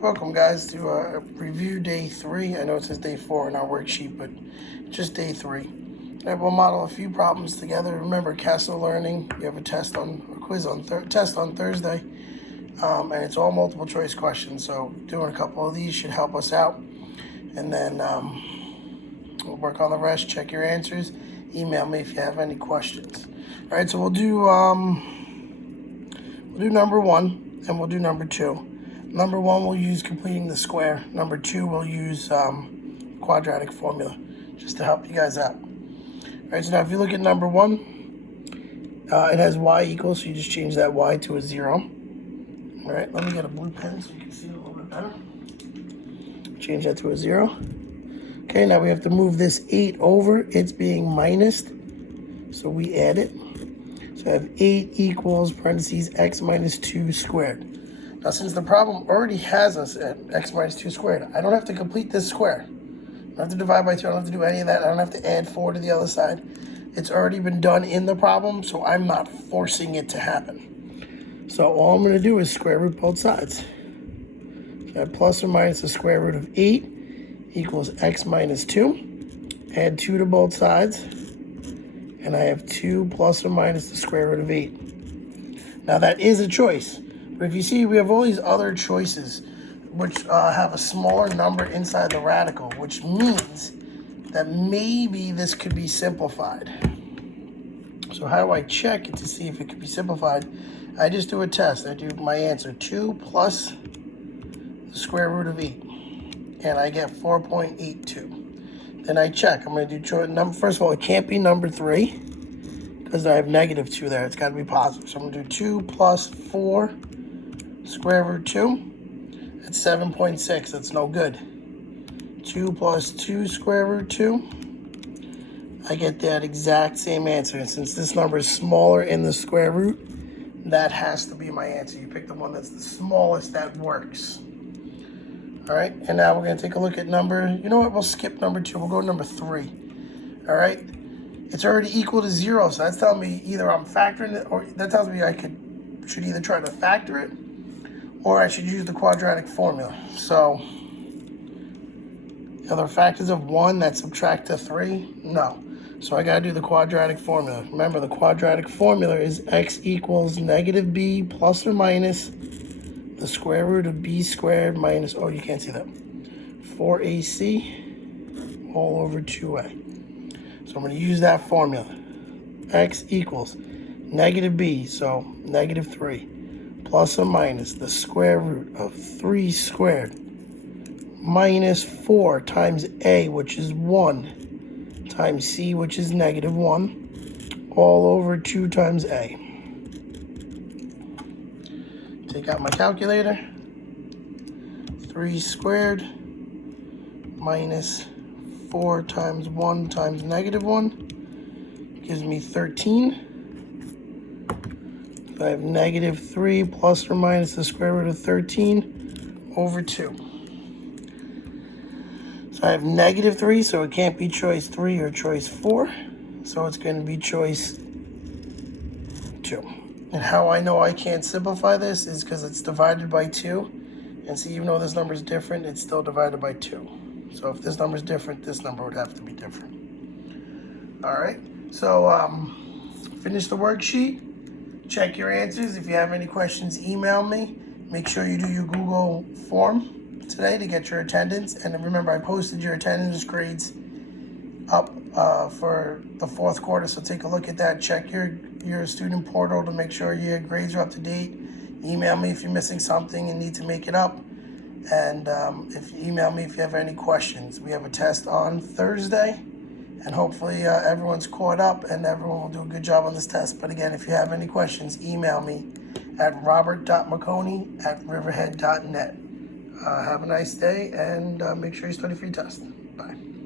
Welcome guys to review day 3. I know it says day 4 in our worksheet, but just day 3. And we'll model a few problems together. Remember, Castle Learning, we have a quiz on Thursday, and it's all multiple choice questions. So doing a couple of these should help us out, and then we'll work on the rest. Check your answers. Email me if you have any questions. All right, so we'll do number 1 and we'll do number 2. Number 1, we'll use completing the square. Number 2, we'll use quadratic formula, just to help you guys out. All right, so now if you look at number 1, it has y equals, so you just change that y to a 0. All right, let me get a blue pen so you can see it a little bit better. Change that to a 0. Okay, now we have to move this 8 over. It's being minused, so we add it. So I have 8 equals, parentheses, x minus 2 squared. Now, since the problem already has us at x minus 2 squared, I don't have to complete this square. I don't have to divide by 2. I don't have to do any of that. I don't have to add 4 to the other side. It's already been done in the problem, so I'm not forcing it to happen. So all I'm going to do is square root both sides. So I have plus or minus the square root of 8 equals x minus 2. Add 2 to both sides. And I have 2 plus or minus the square root of 8. Now, that is a choice. But if you see, we have all these other choices which have a smaller number inside the radical, which means that maybe this could be simplified. So how do I check it to see if it could be simplified? I just do a test. I do my answer, 2 plus the square root of 8, and I get 4.82. Then I check. I'm going to do number. First of all, it can't be number 3 because I have negative 2 there. It's got to be positive. So I'm going to do 2 plus 4 square root 2, that's 7.6, that's no good. 2 plus 2 square root 2, I get that exact same answer. And since this number is smaller in the square root, that has to be my answer. You pick the one that's the smallest that works. All right, and now we're gonna take a look at number, you know what, we'll skip number 2, we'll go to number 3. All right, it's already equal to 0, so that's telling me either I'm factoring it, or that tells me I should either try to factor it, or I should use the quadratic formula. So, are there factors of 1 that subtract to 3? No. So I gotta do the quadratic formula. Remember, the quadratic formula is x equals negative b plus or minus the square root of b squared minus, oh, you can't see that, 4ac all over 2a. So I'm gonna use that formula. X equals negative b, so negative 3. Plus or minus the square root of 3 squared minus 4 times a, which is 1, times c, which is negative 1, all over 2 times a. Take out my calculator. 3 squared minus 4 times 1 times negative 1 gives me 13. I have negative 3 plus or minus the square root of 13 over 2. So I have negative 3, so it can't be choice 3 or choice 4. So it's going to be choice 2. And how I know I can't simplify this is because it's divided by 2. And see, even though this number is different, it's still divided by 2. So if this number is different, this number would have to be different. All right, so finish the worksheet. Check your answers. If you have any questions, email me. Make sure you do your Google form today to get your attendance. And remember, I posted your attendance grades up for the 4th quarter, so take a look at that. Check your student portal to make sure your grades are up to date. Email me if you're missing something and need to make it up. And if you email me if you have any questions. We have a test on Thursday. And hopefully everyone's caught up and everyone will do a good job on this test. But again, if you have any questions, email me at robert.mcconi@riverhead.net. Have a nice day and make sure you study for your test. Bye.